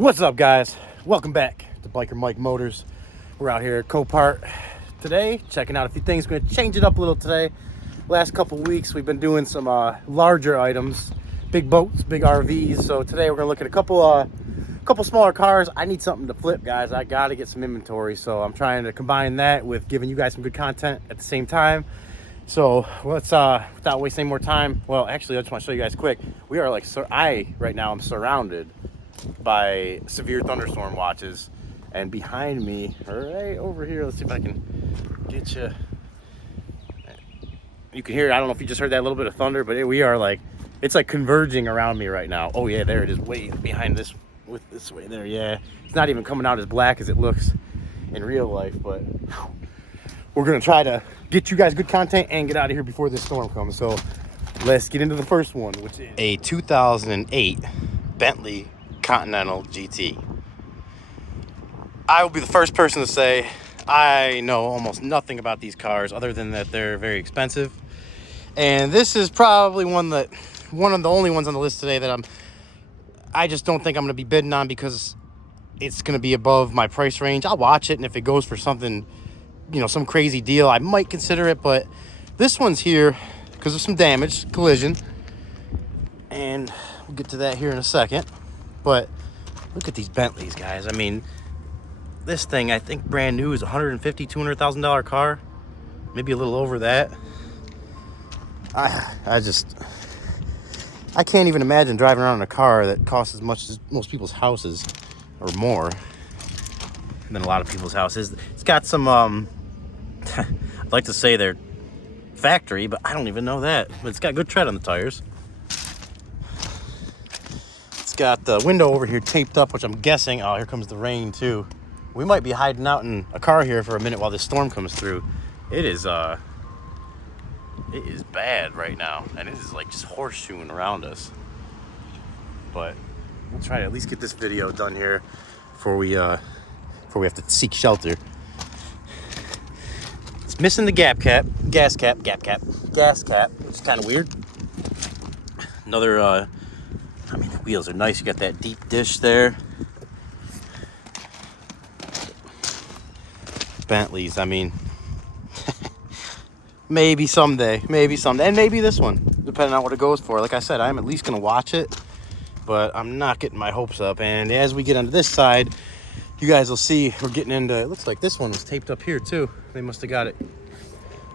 What's up, guys? Welcome back to Biker Mike Motors. We're out here at Copart today, checking out a few things. We're going to change it up a little today. Last couple weeks, we've been doing some larger items, big boats, big RVs. So today we're going to look at a couple smaller cars. I need something to flip, guys. I got to get some inventory. So I'm trying to combine that with giving you guys some good content at the same time. So let's, without wasting more time, well, actually, I just want to show you guys quick. We are like, right now I'm surrounded by severe thunderstorm watches, and behind me right over here, let's see if I can get you can hear it. I don't know if you just heard that little bit of thunder, but we are like, it's like converging around me right now. Oh yeah, there it is, way behind this, with this way there. Yeah, it's not even coming out as black as it looks in real life, but we're gonna try to get you guys good content and get out of here before this storm comes. So let's get into the first one, which is a 2008 Bentley Continental GT. I will be the first person to say I know almost nothing about these cars other than that they're very expensive. And this is probably one of the only ones on the list today that I just don't think I'm going to be bidding on, because it's going to be above my price range. I'll watch it, and if it goes for something, you know, some crazy deal, I might consider it. But this one's here because of some damage, collision, and we'll get to that here in a second. But look at these Bentleys, guys. I mean, this thing, I think brand new, is $150,000, $200,000 car, maybe a little over that. I can't even imagine driving around in a car that costs as much as most people's houses, or more than a lot of people's houses. It's got some I'd like to say they're factory, but I don't even know that. But it's got good tread on the tires. Got the window over here taped up, which I'm guessing, oh, here comes the rain too. We might be hiding out in a car here for a minute while this storm comes through. It is bad right now, and it is like just horseshoeing around us. But we'll try to at least get this video done here before we have to seek shelter. It's missing the gas cap, which is kind of weird. Another I mean, the wheels are nice. You got that deep dish there. Bentleys, I mean, maybe someday, and maybe this one, depending on what it goes for. Like I said, I'm at least going to watch it, but I'm not getting my hopes up. And as we get onto this side, you guys will see we're getting into, it looks like this one was taped up here too. They must have got it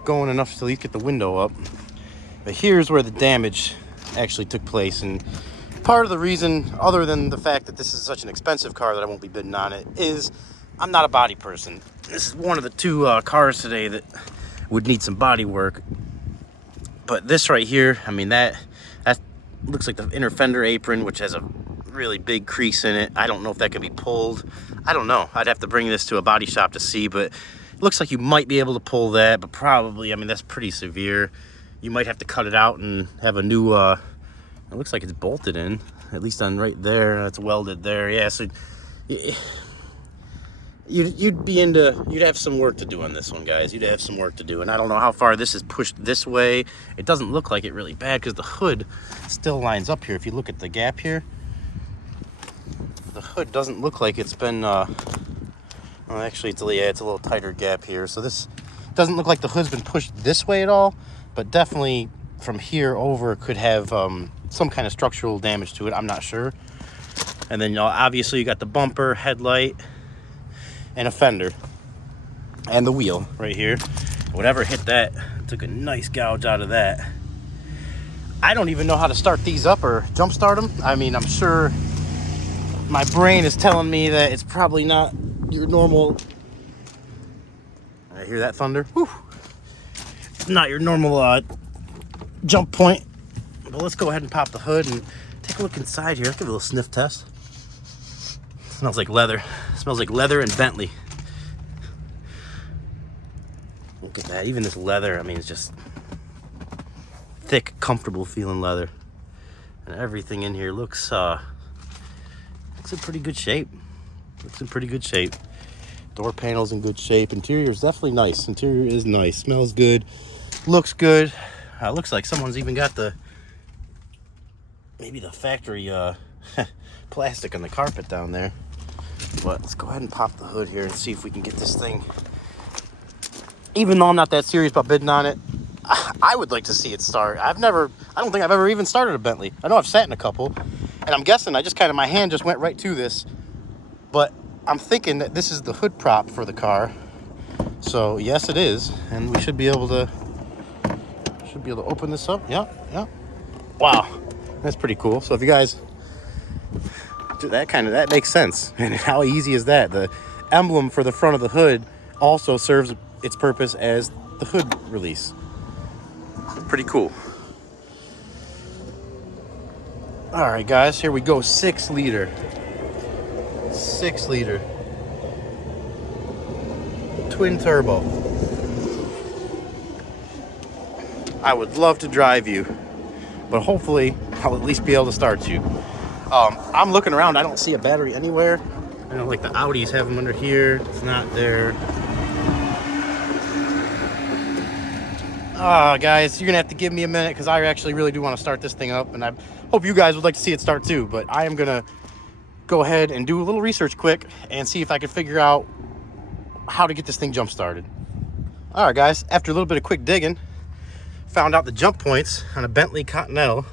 going enough to at least get the window up. But here's where the damage actually took place. And part of the reason, other than the fact that this is such an expensive car that I won't be bidding on it, is I'm not a body person. This is one of the two cars today that would need some body work. But this right here, I mean, that looks like the inner fender apron, which has a really big crease in it. I don't know if that can be pulled. I don't know. I'd have to bring this to a body shop to see, but it looks like you might be able to pull that, but probably, I mean, that's pretty severe. You might have to cut it out and have a new it looks like it's bolted in, at least on right there. It's welded there. Yeah, so you'd have some work to do on this one, guys. You'd have some work to do. And I don't know how far this is pushed this way. It doesn't look like it really bad because the hood still lines up here. If you look at the gap here, the hood doesn't look like it's been, well, actually, it's a little tighter gap here. So this doesn't look like the hood's been pushed this way at all, but definitely from here over could have some kind of structural damage to it. I'm not sure. And then, you know, obviously you got the bumper, headlight, and a fender, and the wheel right here. Whatever hit that took a nice gouge out of that. I don't even know how to start these up or jump start them. I mean, I'm sure my brain is telling me that it's probably not your normal. I hear that thunder. Whew. Not your normal jump point. But let's go ahead and pop the hood and take a look inside here. Let's give it a little sniff test. Smells like leather. Smells like leather and Bentley. Look at that. Even this leather, I mean, it's just thick, comfortable feeling leather. And everything in here looks in pretty good shape. Looks in pretty good shape. Door panel's in good shape. Interior is definitely nice. Interior is nice. Smells good. Looks good. Looks like someone's even got maybe the factory plastic on the carpet down there. But let's go ahead and pop the hood here and see if we can get this thing. Even though I'm not that serious about bidding on it, I would like to see it start. I don't think I've ever even started a Bentley. I know I've sat in a couple, and I'm guessing my hand just went right to this. But I'm thinking that this is the hood prop for the car. So yes, it is, and we should be able to open this up. Yeah. Wow, that's pretty cool. So if you guys do that makes sense. And how easy is that? The emblem for the front of the hood also serves its purpose as the hood release. Pretty cool. All right, guys, here we go. 6 liter. 6 liter. Twin turbo. I would love to drive you, but hopefully I'll at least be able to start you. I'm looking around. I don't see a battery anywhere. I know, like, the Audis have them under here. It's not there. Guys, you're gonna have to give me a minute because I actually really do want to start this thing up, and I hope you guys would like to see it start too. But I am gonna go ahead and do a little research quick and see if I can figure out how to get this thing jump started. All right, guys, after a little bit of quick digging, found out the jump points on a Bentley Continental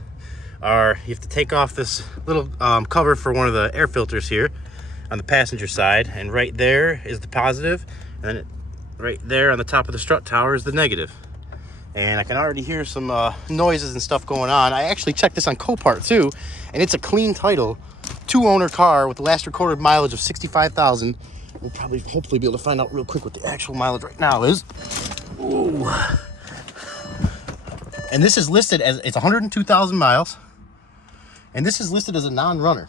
are, you have to take off this little cover for one of the air filters here on the passenger side, and right there is the positive, and then right there on the top of the strut tower is the negative. And I can already hear some noises and stuff going on. I actually checked this on Copart too, and it's a clean title, 2-owner car with the last recorded mileage of 65,000. We'll probably hopefully be able to find out real quick what the actual mileage right now is. Ooh. And this is listed as, it's 102,000 miles. And this is listed as a non-runner.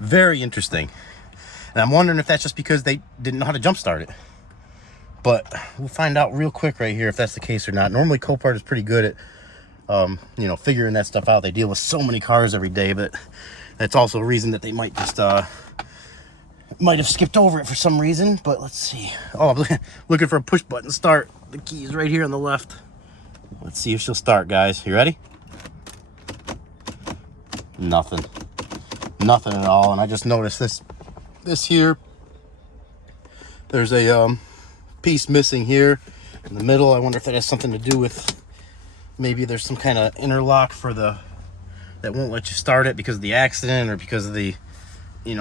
Very interesting. And I'm wondering if that's just because they didn't know how to jump start it. But we'll find out real quick right here if that's the case or not. Normally Copart is pretty good at, figuring that stuff out. They deal with so many cars every day, but that's also a reason that they might just, might have skipped over it for some reason. But let's see. Oh, I'm looking for a push button start. The key is right here on the left. Let's see if she'll start, guys. You ready? Nothing at all. And I just noticed this here, there's a piece missing here in the middle. I wonder if that has something to do with, maybe there's some kind of interlock for that won't let you start it because of the accident, or because of the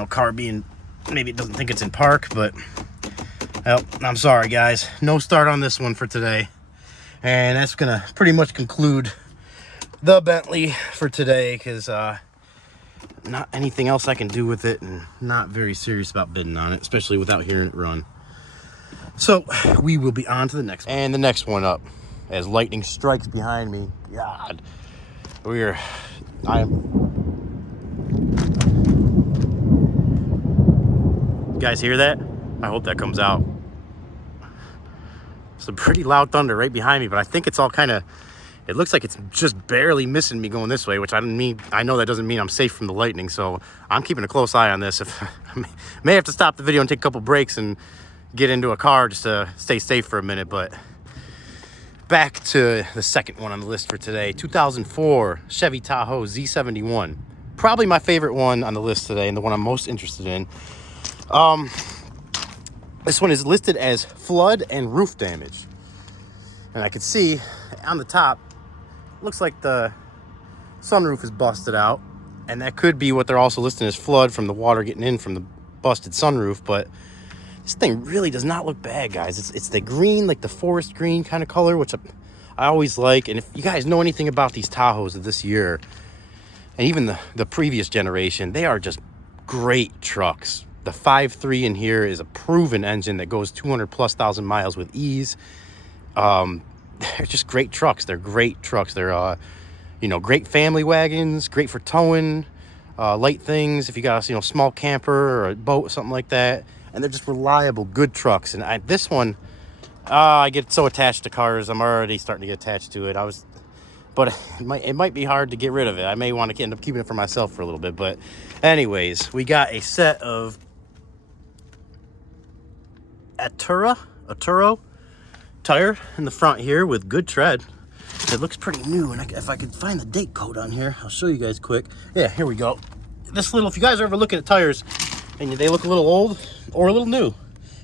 car being, maybe it doesn't think it's in park. But well, I'm sorry, guys, no start on this one for today. And that's gonna pretty much conclude the Bentley for today, because not anything else I can do with it, and not very serious about bidding on it, especially without hearing it run. So we will be on to the next one. And the next one up, as lightning strikes behind me. God, you guys hear that? I hope that comes out. Some pretty loud thunder right behind me, but I think it's all kind of, it looks like it's just barely missing me going this way, which I know that doesn't mean I'm safe from the lightning, so I'm keeping a close eye on this. If I may have to stop the video and take a couple breaks and get into a car just to stay safe for a minute. But back to the second one on the list for today, 2004 Chevy Tahoe Z71. Probably my favorite one on the list today, and the one I'm most interested in. This one is listed as flood and roof damage. And I can see on the top, looks like the sunroof is busted out. And that could be what they're also listing as flood, from the water getting in from the busted sunroof. But this thing really does not look bad, guys. It's the green, like the forest green kind of color, which I always like. And if you guys know anything about these Tahoes of this year, and even the previous generation, they are just great trucks. The 5.3 in here is a proven engine that goes 200,000+ miles with ease. They're just great trucks. They're great trucks. They're, great family wagons, great for towing, light things. If you got a, small camper or a boat, something like that. And they're just reliable, good trucks. And this one, I get so attached to cars. I'm already starting to get attached to it. But it might be hard to get rid of it. I may want to end up keeping it for myself for a little bit. But anyways, we got a set of Arturo tire in the front here with good tread. It looks pretty new, and if I could find the date code on here, I'll show you guys quick. Yeah, here we go. This little, if you guys are ever looking at tires and they look a little old or a little new,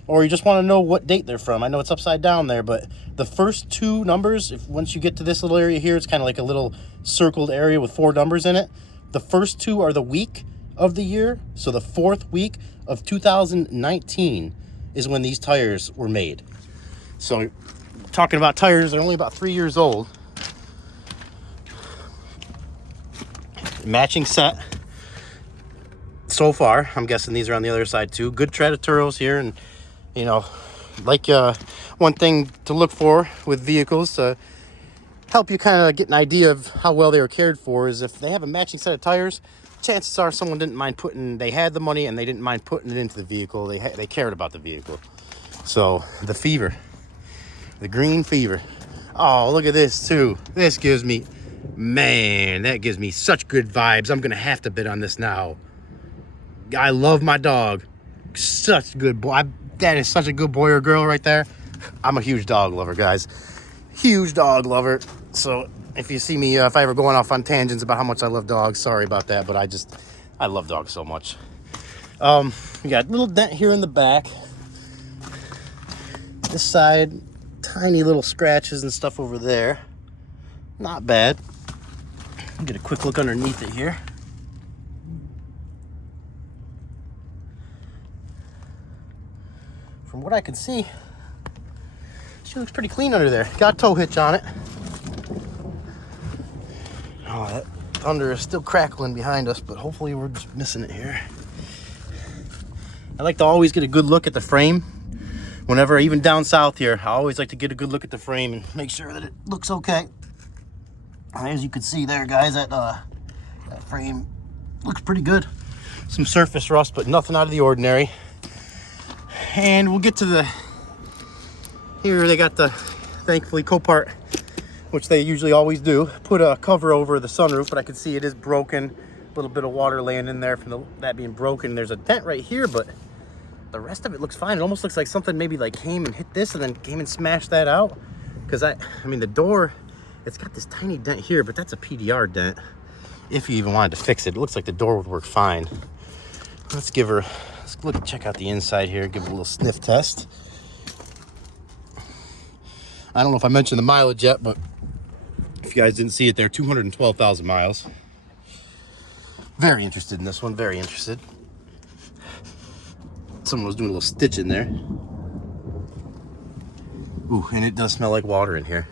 or you just want to know what date they're from, I know it's upside down there, but the first two numbers, once you get to this little area here, it's kind of like a little circled area with 4 numbers in it. The first 2 are the week of the year, so the 4th week of 2019 is when these tires were made. So talking about tires, they're only about 3 years old. Matching set so far. I'm guessing these are on the other side too. Good tread of Turos here, and you know, like one thing to look for with vehicles to help you kind of get an idea of how well they were cared for is if they have a matching set of tires, chances are someone didn't mind they had the money and they didn't mind putting it into the vehicle. They cared about the vehicle. So the Fever, the green Fever. Oh, look at this too. This gives me, man, that gives me such good vibes. I'm gonna have to bid on this now. I love my dog. Such a good boy. That is such a good boy or girl right there. I'm a huge dog lover, guys. Huge dog lover. So if you see me, if I ever going off on tangents about how much I love dogs, sorry about that, but I love dogs so much. We got a little dent here in the back. This side, tiny little scratches and stuff over there. Not bad. Get a quick look underneath it here. From what I can see, she looks pretty clean under there. Got a tow hitch on it. Oh, that thunder is still crackling behind us, but hopefully we're just missing it here. I like to always get a good look at the frame. Whenever, even down south here, I always like to get a good look at the frame and make sure that it looks okay. As you can see there, guys, that frame looks pretty good. Some surface rust, but nothing out of the ordinary. And we'll get to here they got the, thankfully, Copart, which they usually always do, put a cover over the sunroof, but I can see it is broken. A little bit of water laying in there from that being broken. There's a dent right here, but the rest of it looks fine. It almost looks like something maybe like came and hit this and then came and smashed that out. Because I mean, the door, it's got this tiny dent here, but that's a PDR dent. If you even wanted to fix it, it looks like the door would work fine. Let's check out the inside here, give it a little sniff test. I don't know if I mentioned the mileage yet, but if you guys didn't see it there, 212,000 miles. Very interested in this one, very interested. Someone was doing a little stitch in there. Ooh, and it does smell like water in here.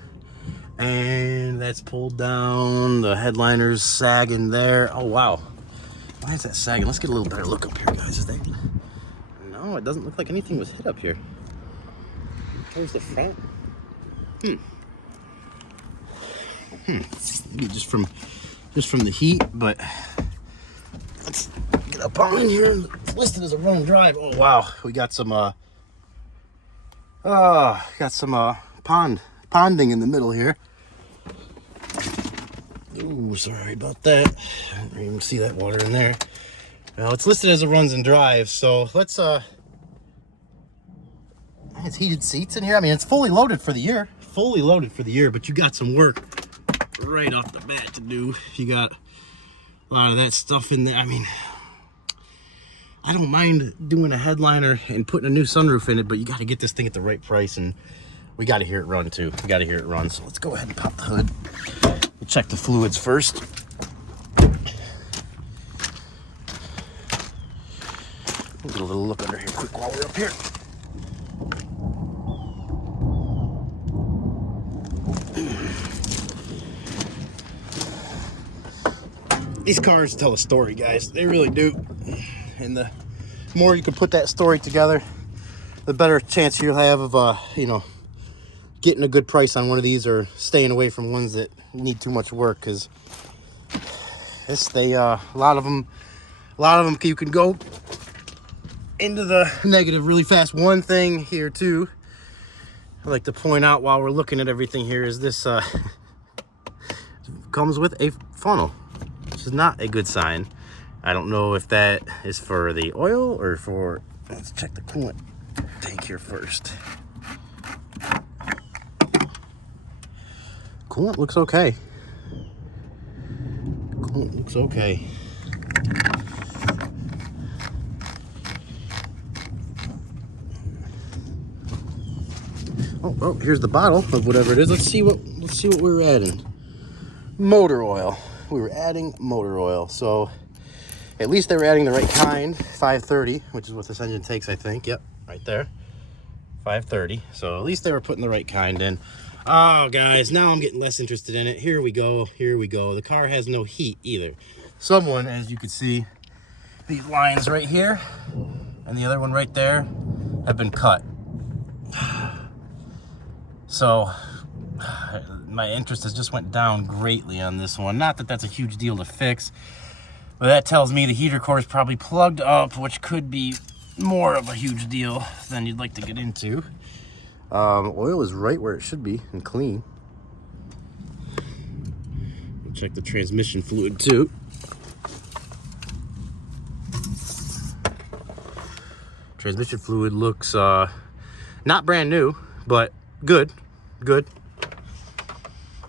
And that's pulled down. The headliner's sagging there. Oh, wow. Why is that sagging? Let's get a little better look up here, guys. Is that... No, it doesn't look like anything was hit up here. Here's the front. Maybe just from the heat, but let's get up on in here. It's listed as a run and drive. Oh wow, we got some ponding in the middle here. Ooh, sorry about that. I didn't even see that water in there. Well, it's listed as a runs and drives, so let's it's heated seats in here. I mean, it's fully loaded for the year. Fully loaded for the year, but you got some work right off the bat to do. You got a lot of that stuff in there. I mean, I don't mind doing a headliner and putting a new sunroof in it, but you got to get this thing at the right price, and we got to hear it run too. We got to hear it run. So let's go ahead and pop the hood. We'll check the fluids first. We'll get a little look under here quick while we're up here. These cars tell a story, guys. They really do. And the more you can put that story together, the better chance you'll have of, you know, getting a good price on one of these or staying away from ones that need too much work. Because a lot of them, you can go into the negative really fast. One thing here too, I'd like to point out while we're looking at everything here is this comes with a funnel, which is not a good sign. I don't know if that is for the oil or for, let's check the coolant tank here first. Coolant looks okay. Coolant looks okay. Oh, here's the bottle of whatever it is. Let's see what we were adding. Motor oil. We were adding motor oil. So at least they were adding the right kind. 530, which is what this engine takes, I think. Yep, right there. 530. So at least they were putting the right kind in. Oh, guys, now I'm getting less interested in it. Here we go. Here we go. The car has no heat either. Someone, as you can see, these lines right here and the other one right there have been cut. So my interest has just went down greatly on this one. Not that that's a huge deal to fix, but that tells me the heater core is probably plugged up, which could be more of a huge deal than you'd like to get into. Oil is right where it should be and clean. Check the transmission fluid too. Transmission fluid looks not brand new, but good.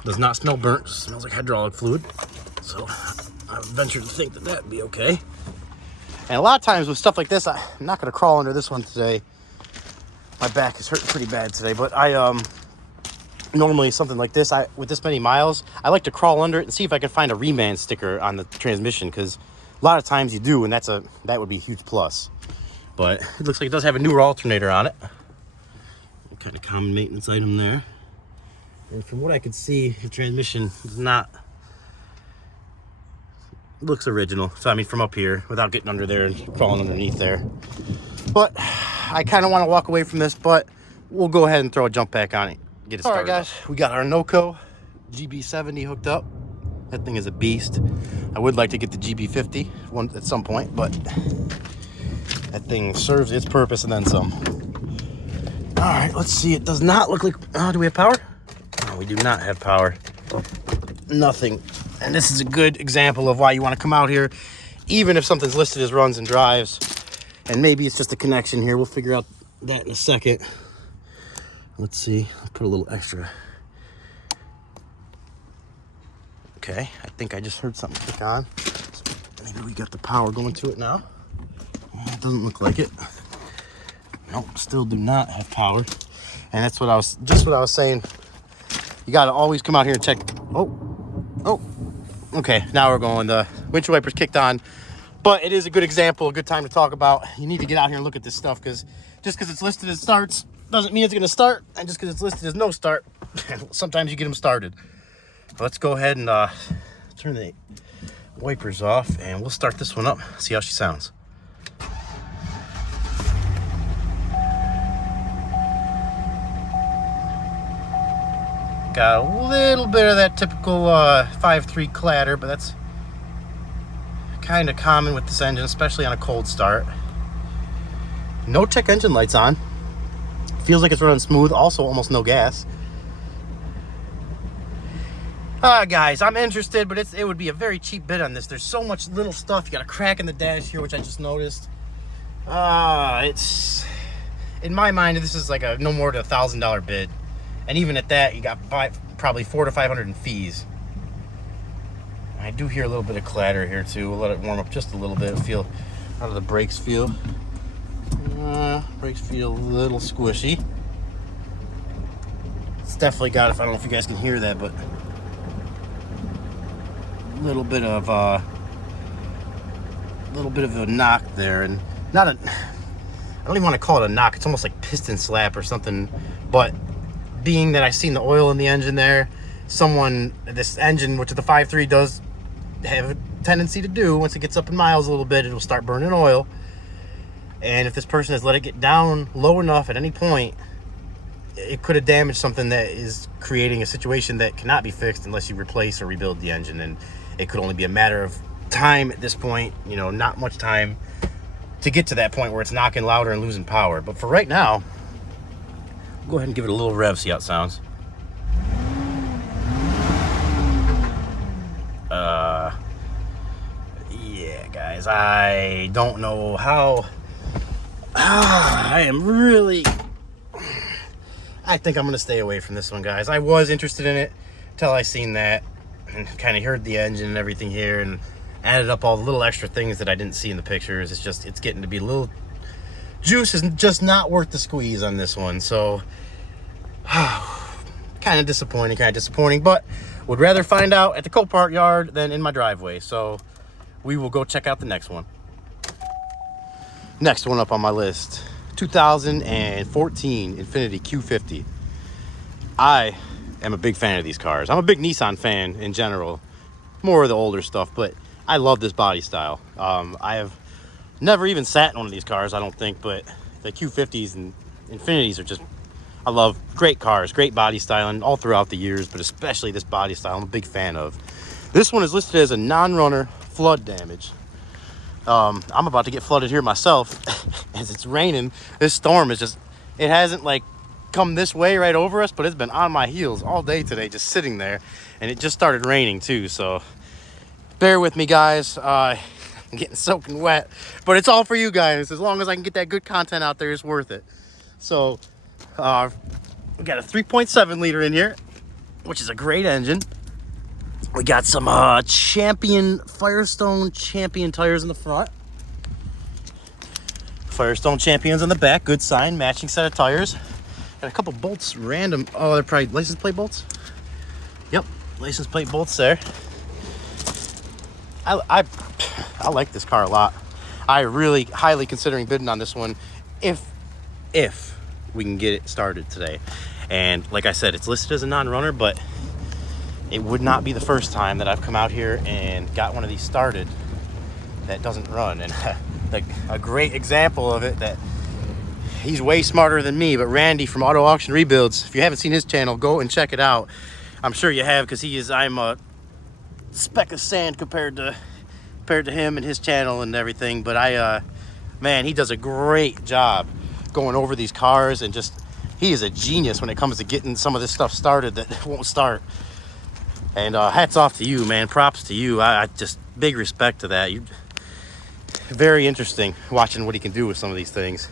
Does not smell burnt. Smells like hydraulic fluid. So I venture to think that that'd be okay. And a lot of times with stuff like this, I'm not going to crawl under this one today. My back is hurting pretty bad today, but I normally something like this, with this many miles, I like to crawl under it and see if I can find a reman sticker on the transmission, because a lot of times you do, and that would be a huge plus. But it looks like it does have a newer alternator on it. Kind of common maintenance item there. And from what I could see, the transmission is not, looks original. So I mean, from up here, without getting under there and crawling underneath there. But I kind of want to walk away from this, but we'll go ahead and throw a jump back on it. Get it started. All right, guys, we got our NOCO GB70 hooked up. That thing is a beast. I would like to get the GB50 one at some point, but that thing serves its purpose and then some. All right, let's see. It does not look like, do we have power? No, we do not have power. Nothing. And this is a good example of why you want to come out here, even if something's listed as runs and drives. And maybe it's just a connection here. We'll figure out that in a second. Let's see. I'll put a little extra. Okay, I think I just heard something click on. So maybe we got the power going to it now. It doesn't look like it. Nope, still do not have power. And that's what I was saying. You got to always come out here and check. Oh, okay, now we're going. The windshield wipers kicked on, but it is a good example, a good time to talk about. You need to get out here and look at this stuff, because just because it's listed as starts doesn't mean it's going to start, and just because it's listed as no start, sometimes you get them started. Let's go ahead and turn the wipers off, and we'll start this one up, see how she sounds. Got a little bit of that typical 5.3 clatter, but that's kind of common with this engine, especially on a cold start. No check engine lights on. Feels like it's running smooth. Also, almost no gas. Guys, I'm interested, but it would be a very cheap bid on this. There's so much little stuff. You got a crack in the dash here, which I just noticed. It's, in my mind, this is like a no more than $1,000 bid. And even at that, you got probably $400 to $500 in fees. I do hear a little bit of clatter here too. We'll let it warm up just a little bit. Feel how do the brakes feel? Brakes feel a little squishy. It's definitely got, I don't know if you guys can hear that, but a little bit of a knock there, and not a. I don't even want to call it a knock. It's almost like piston slap or something, but. Being that I've seen the oil in the engine there, this engine, which the 5.3 does have a tendency to do, once it gets up in miles a little bit, it'll start burning oil. And if this person has let it get down low enough at any point, it could have damaged something that is creating a situation that cannot be fixed unless you replace or rebuild the engine. And it could only be a matter of time at this point, not much time to get to that point where it's knocking louder and losing power. But for right now, go ahead and give it a little rev, see how it sounds. Yeah, guys, I don't know how. I think I'm going to stay away from this one, guys. I was interested in it, till I seen that and kind of heard the engine and everything here and added up all the little extra things that I didn't see in the pictures. It's getting to be a little, juice is just not worth the squeeze on this one. So kind of disappointing, but would rather find out at the Copart yard than in my driveway. So we will go check out the next one. Next one up on my list, 2014 Infiniti Q50. I am a big fan of these cars. I'm a big Nissan fan in general, more of the older stuff, but I love this body style. I have never even sat in one of these cars, I don't think, but the Q50s and Infinitis are just, I love great cars, great body styling all throughout the years, but especially this body style I'm a big fan of. This one is listed as a non-runner, flood damage. I'm about to get flooded here myself as it's raining. This storm is just, it hasn't like come this way right over us, but it's been on my heels all day today, just sitting there, and it just started raining too. So bear with me, guys. I'm getting soaking wet, but it's all for you guys. As long as I can get that good content out there, it's worth it. So we got a 3.7 liter in here, which is a great engine. We got some Firestone Champion tires in the front. Firestone Champions on the back. Good sign. Matching set of tires. And a couple bolts random. Oh, they're probably license plate bolts. Yep, license plate bolts there. I like this car a lot. I really highly considering bidding on this one if we can get it started today. And like I said, it's listed as a non-runner, but it would not be the first time that I've come out here and got one of these started that doesn't run. And a great example of it, that he's way smarter than me, but Randy from Auto Auction Rebuilds, if you haven't seen his channel, go and check it out. I'm sure you have, because I'm a speck of sand compared to him and his channel and everything. But man, he does a great job going over these cars, and just, he is a genius when it comes to getting some of this stuff started that won't start. And hats off to you, man. Props to you. I just, big respect to that. Very interesting watching what he can do with some of these things.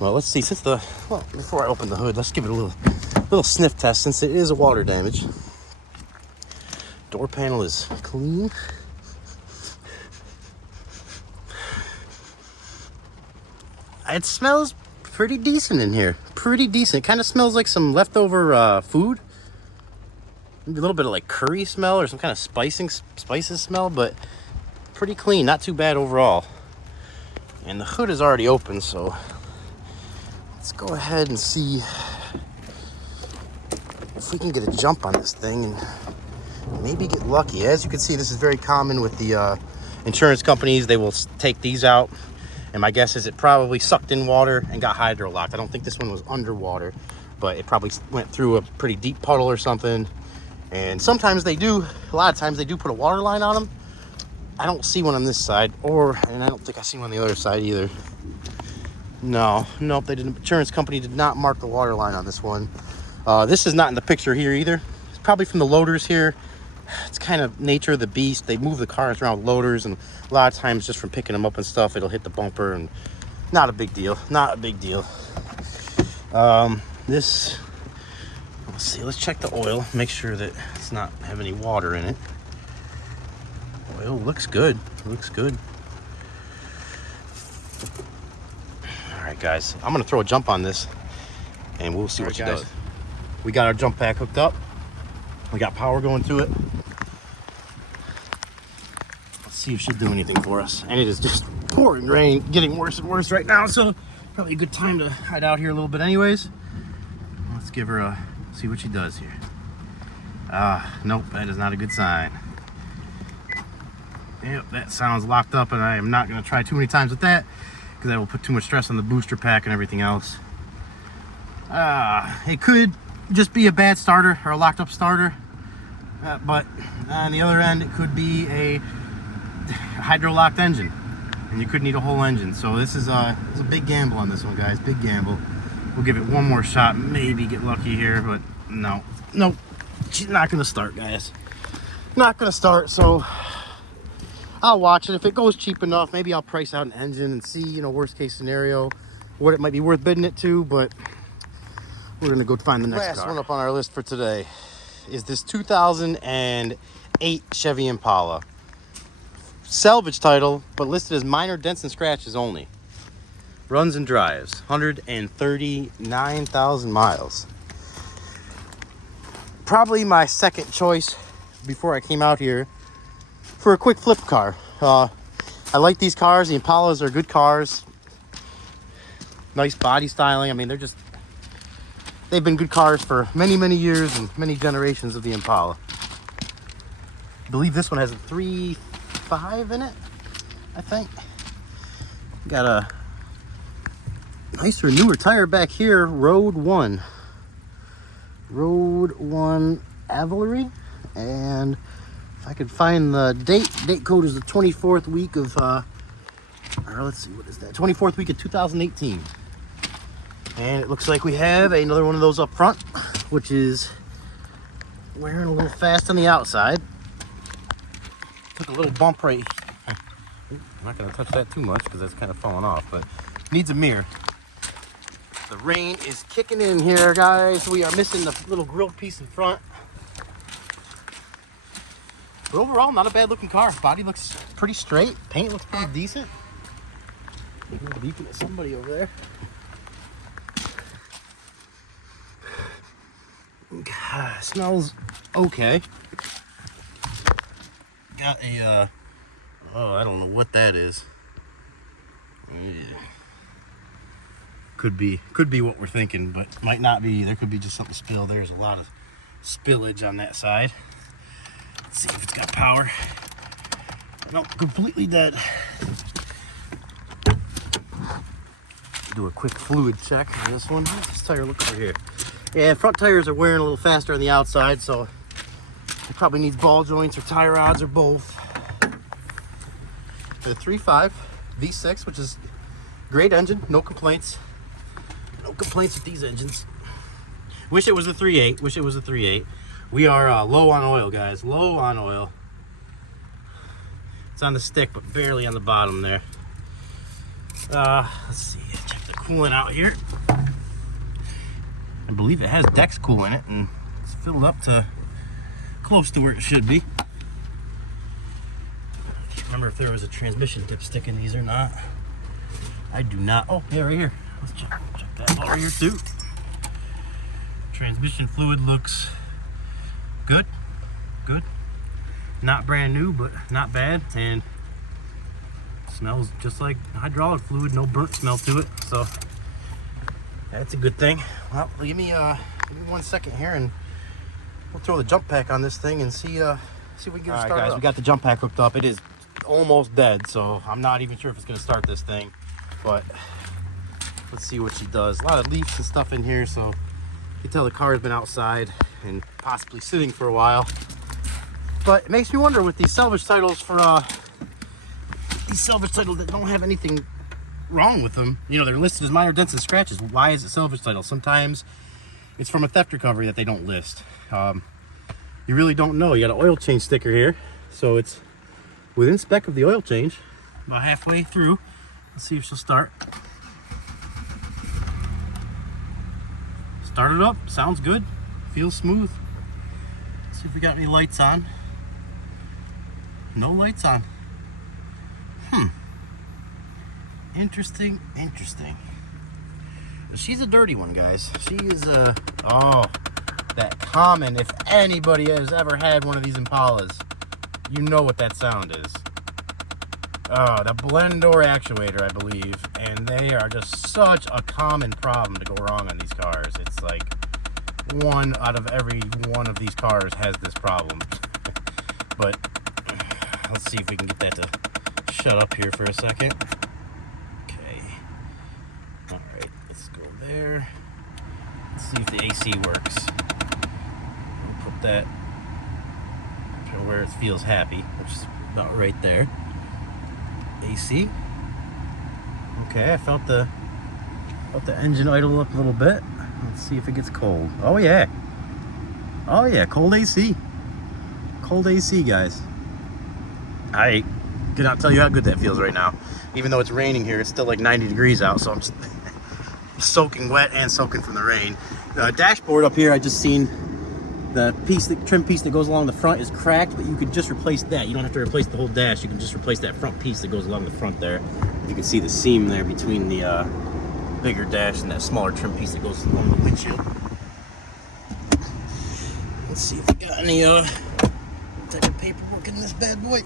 Well, let's see. Before I open the hood, let's give it a little sniff test, since it is a water damage. Door panel is clean. It smells pretty decent in here. Pretty decent. It kind of smells like some leftover food. Maybe a little bit of like curry smell or some kind of spices smell, but pretty clean. Not too bad overall. And the hood is already open, so let's go ahead and see if we can get a jump on this thing and maybe get lucky. As you can see, this is very common with the insurance companies. They will take these out, and my guess is it probably sucked in water and got hydro locked. I don't think this one was underwater, but it probably went through a pretty deep puddle or something. And sometimes they do, a lot of times they do put a water line on them. I don't see one on this side, and I don't think I see one on the other side either. Nope, they didn't. Insurance company did not mark the water line on this one. This is not in the picture here either. It's probably from the loaders here. It's kind of nature of the beast. They move the cars around with loaders, and a lot of times just from picking them up and stuff, it'll hit the bumper, and not a big deal. Not a big deal. This, let's see, let's check the oil, make sure that it's not have any water in it. Oil looks good. Looks good. All right, guys, I'm gonna throw a jump on this, and we'll see what she does. We got our jump pack hooked up. We got power going to it. Let's see if she'll do anything for us. And it is just pouring rain, getting worse and worse right now, so probably a good time to hide out here a little bit anyways. Let's give her a, see what she does here. Nope, that is not a good sign. Yep, that sounds locked up, and I am not going to try too many times with that, because that will put too much stress on the booster pack and everything else. It could just be a bad starter or a locked up starter, but on the other end, it could be a hydro-locked engine, and you could need a whole engine. So this is a big gamble on this one, guys. Big gamble. We'll give it one more shot, maybe get lucky here, but nope, she's not going to start, guys. Not going to start, so I'll watch it. If it goes cheap enough, maybe I'll price out an engine and see, worst case scenario, what it might be worth bidding it to. But we're gonna go find the next car. Last one up on our list for today. is this 2008 Chevy Impala. Salvage title, but listed as minor dents and scratches only. Runs and drives 139,000 miles. Probably my second choice before I came out here for a quick flip car. I like these cars. The Impalas are good cars. Nice body styling. I mean, they've been good cars for many, many years and many generations of the Impala. I believe this one has a 3.5 in it, I think. Got a nicer, newer tire back here, Road 1. Road 1 Avalary. And if I could find the date code is the 24th week of, or let's see, what is that? 24th week of 2018. And it looks like we have another one of those up front, which is wearing a little fast on the outside. Took a little bump right. I'm not going to touch that too much because that's kind of falling off, but needs a mirror. The rain is kicking in here, guys. We are missing the little grill piece in front. But overall, not a bad looking car. Body looks pretty straight. Paint looks pretty decent. I'm beeping at somebody over there. Smells okay. Got a, oh, I don't know what that is. Yeah. Could be what we're thinking, but might not be. There could be just something spilled. There's a lot of spillage on that side. Let's see if it's got power. Nope, completely dead. Do a quick fluid check on this one. How's this tire look over here? Yeah, front tires are wearing a little faster on the outside, so it probably needs ball joints or tie rods or both. For the 3.5 V6, which is great engine, no complaints. No complaints with these engines. Wish it was a 3.8. Wish it was a 3.8. We are low on oil, guys. Low on oil. It's on the stick, but barely on the bottom there. Let's see. Check the coolant out here. I believe it has Dex Cool in it, and it's filled up to close to where it should be. I can't remember if there was a transmission dipstick in these or not. I do not. Oh, yeah, right here. Let's check that over here too. Transmission fluid looks good. Good. Not brand new, but not bad. And smells just like hydraulic fluid. No burnt smell to it. So that's a good thing. Well, give me 1 second here, and we'll throw the jump pack on this thing and see if we can get it started. All right, guys, we got the jump pack hooked up. It is almost dead, so I'm not even sure if it's going to start this thing. But let's see what she does. A lot of leaks and stuff in here, so you can tell the car has been outside and possibly sitting for a while. But it makes me wonder with these salvage titles that don't have anything wrong with them. You know, they're listed as minor dents and scratches. Why is it salvage title? Sometimes it's from a theft recovery that they don't list. You really don't know. You got an oil change sticker here, so it's within spec of the oil change. About halfway through. Let's see if she'll start. Started up. Sounds good. Feels smooth. Let's see if we got any lights on. No lights on. Interesting. She's a dirty one, guys. She is that common. If anybody has ever had one of these Impalas, you know what that sound is. Oh, the blend door actuator, I believe. And they are just such a common problem to go wrong on these cars. It's like 1 out of every one of these cars has this problem. But let's see if we can get that to shut up here for a second. Okay. All right, let's go there. Let's see if the AC works. We'll put that to where it feels happy, which is about right there. AC. Okay, I felt the engine idle up a little bit. Let's see if it gets cold. Oh yeah, cold AC. Cold AC, guys. I cannot tell you how good that feels right now. Even though it's raining here, it's still like 90 degrees out, so I'm soaking wet and soaking from the rain. The dashboard up here, I just seen The piece, the trim piece that goes along the front is cracked, but you could just replace that. You don't have to replace the whole dash. You can just replace that front piece that goes along the front there. You can see the seam there between the bigger dash and that smaller trim piece that goes along the windshield. Let's see if we got any type of paperwork in this bad boy.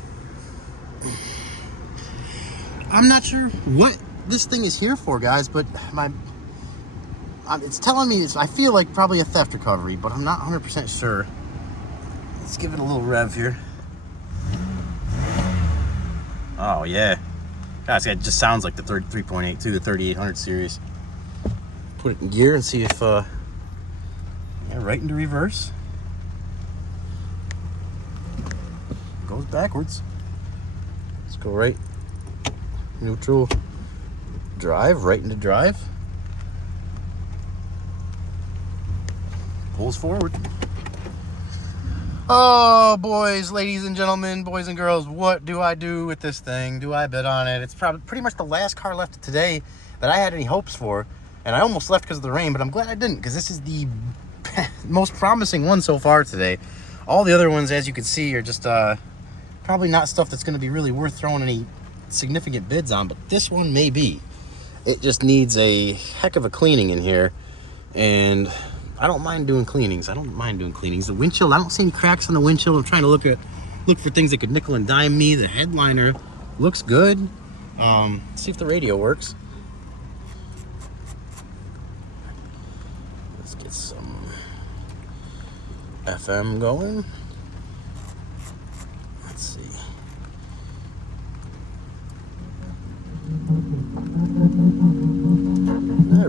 I'm not sure what this thing is here for, guys, but it's telling me I feel like probably a theft recovery, but I'm not 100% sure. Let's give it a little rev here. Oh yeah, guys, it just sounds like the 3.8 to the 3800 series. Put it in gear and see if yeah, right into reverse. Goes backwards. Let's go right. Neutral. Drive, right into drive. Pulls forward. Oh, boys, ladies and gentlemen, boys and girls, what do I do with this thing? Do I bet on it? It's probably pretty much the last car left today that I had any hopes for, and I almost left because of the rain, but I'm glad I didn't, because this is the most promising one so far today. All the other ones, as you can see, are just probably not stuff that's going to be really worth throwing any significant bids on, but this one may be. It just needs a heck of a cleaning in here, and I don't mind doing cleanings. The windshield, I don't see any cracks on the windshield. I'm trying to look for things that could nickel and dime me. The headliner looks good. See if the radio works. Let's get some FM going. Let's see. Yeah,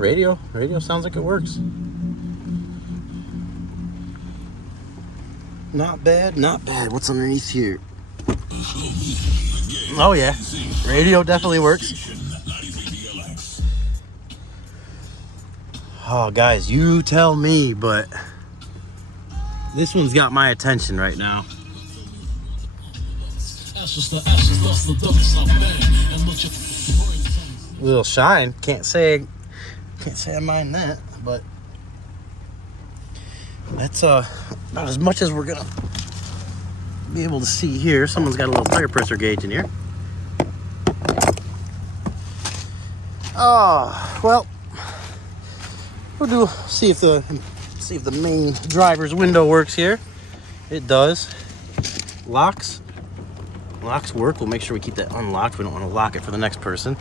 radio sounds like it works. Not bad, not bad. What's underneath here? Oh yeah, radio definitely works. Oh guys, you tell me, but this one's got my attention right now. Little shine, can't say I mind that, but that's about as much as we're gonna be able to see here. Someone's got a little tire pressure gauge in here. Oh well, we'll see if the main driver's window works here. It does. Locks work. We'll make sure we keep that unlocked. We don't want to lock it for the next person.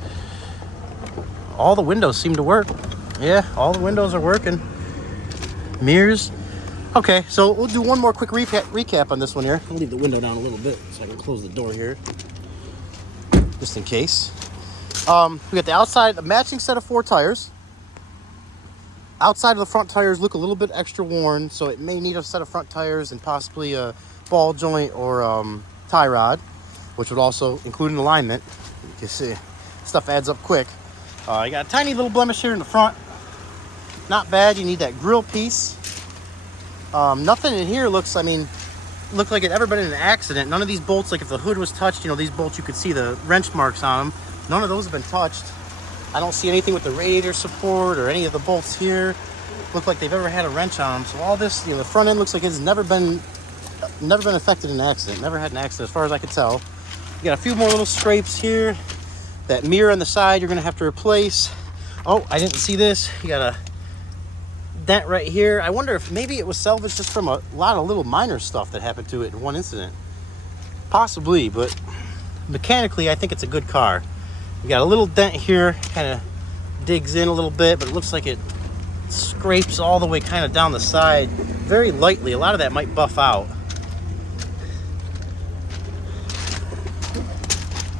All the windows seem to work. Yeah, all the windows are working. Mirrors. Okay, so we'll do one more quick recap on this one here. I'll leave the window down a little bit so I can close the door here, just in case. We got the outside, a matching set of 4 tires. Outside of the front tires look a little bit extra worn, so it may need a set of front tires and possibly a ball joint or tie rod, which would also include an alignment. You can see, stuff adds up quick. You got a tiny little blemish here in the front. Not bad. You need that grill piece. Nothing in here looks like it ever been in an accident. None of these bolts, like if the hood was touched, these bolts, you could see the wrench marks on them. None of those have been touched. I don't see anything with the radiator support or any of the bolts here look like they've ever had a wrench on them. So all this, the front end looks like it's never been affected in an accident. Never had an accident as far as I could tell. You got a few more little scrapes here. That mirror on the side you're gonna have to replace. Oh, I didn't see this. You got a dent right here. I wonder if maybe it was salvaged just from a lot of little minor stuff that happened to it in one incident. Possibly, but mechanically I think it's a good car. You got a little dent here, kind of digs in a little bit, but it looks like it scrapes all the way kind of down the side very lightly. A lot of that might buff out.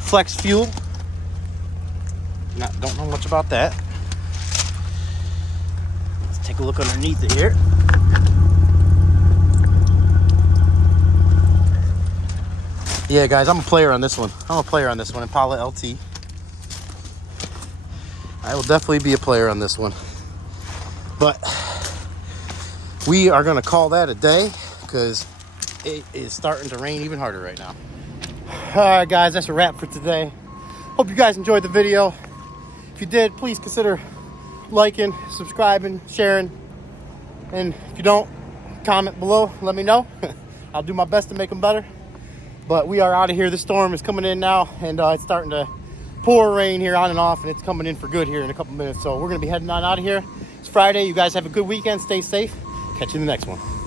Flex fuel. Don't know much about that. Let's take a look underneath it here. Yeah, guys, I'm a player on this one. Impala LT. I will definitely be a player on this one. But we are going to call that a day because it is starting to rain even harder right now. All right, guys, that's a wrap for today. Hope you guys enjoyed the video. If you did, please consider liking, subscribing, sharing. And if you don't, comment below. Let me know. I'll do my best to make them better. But we are out of here. The storm is coming in now, and it's starting to pour rain here on and off, and it's coming in for good here in a couple minutes. So we're going to be heading on out of here. It's Friday. You guys have a good weekend. Stay safe. Catch you in the next one.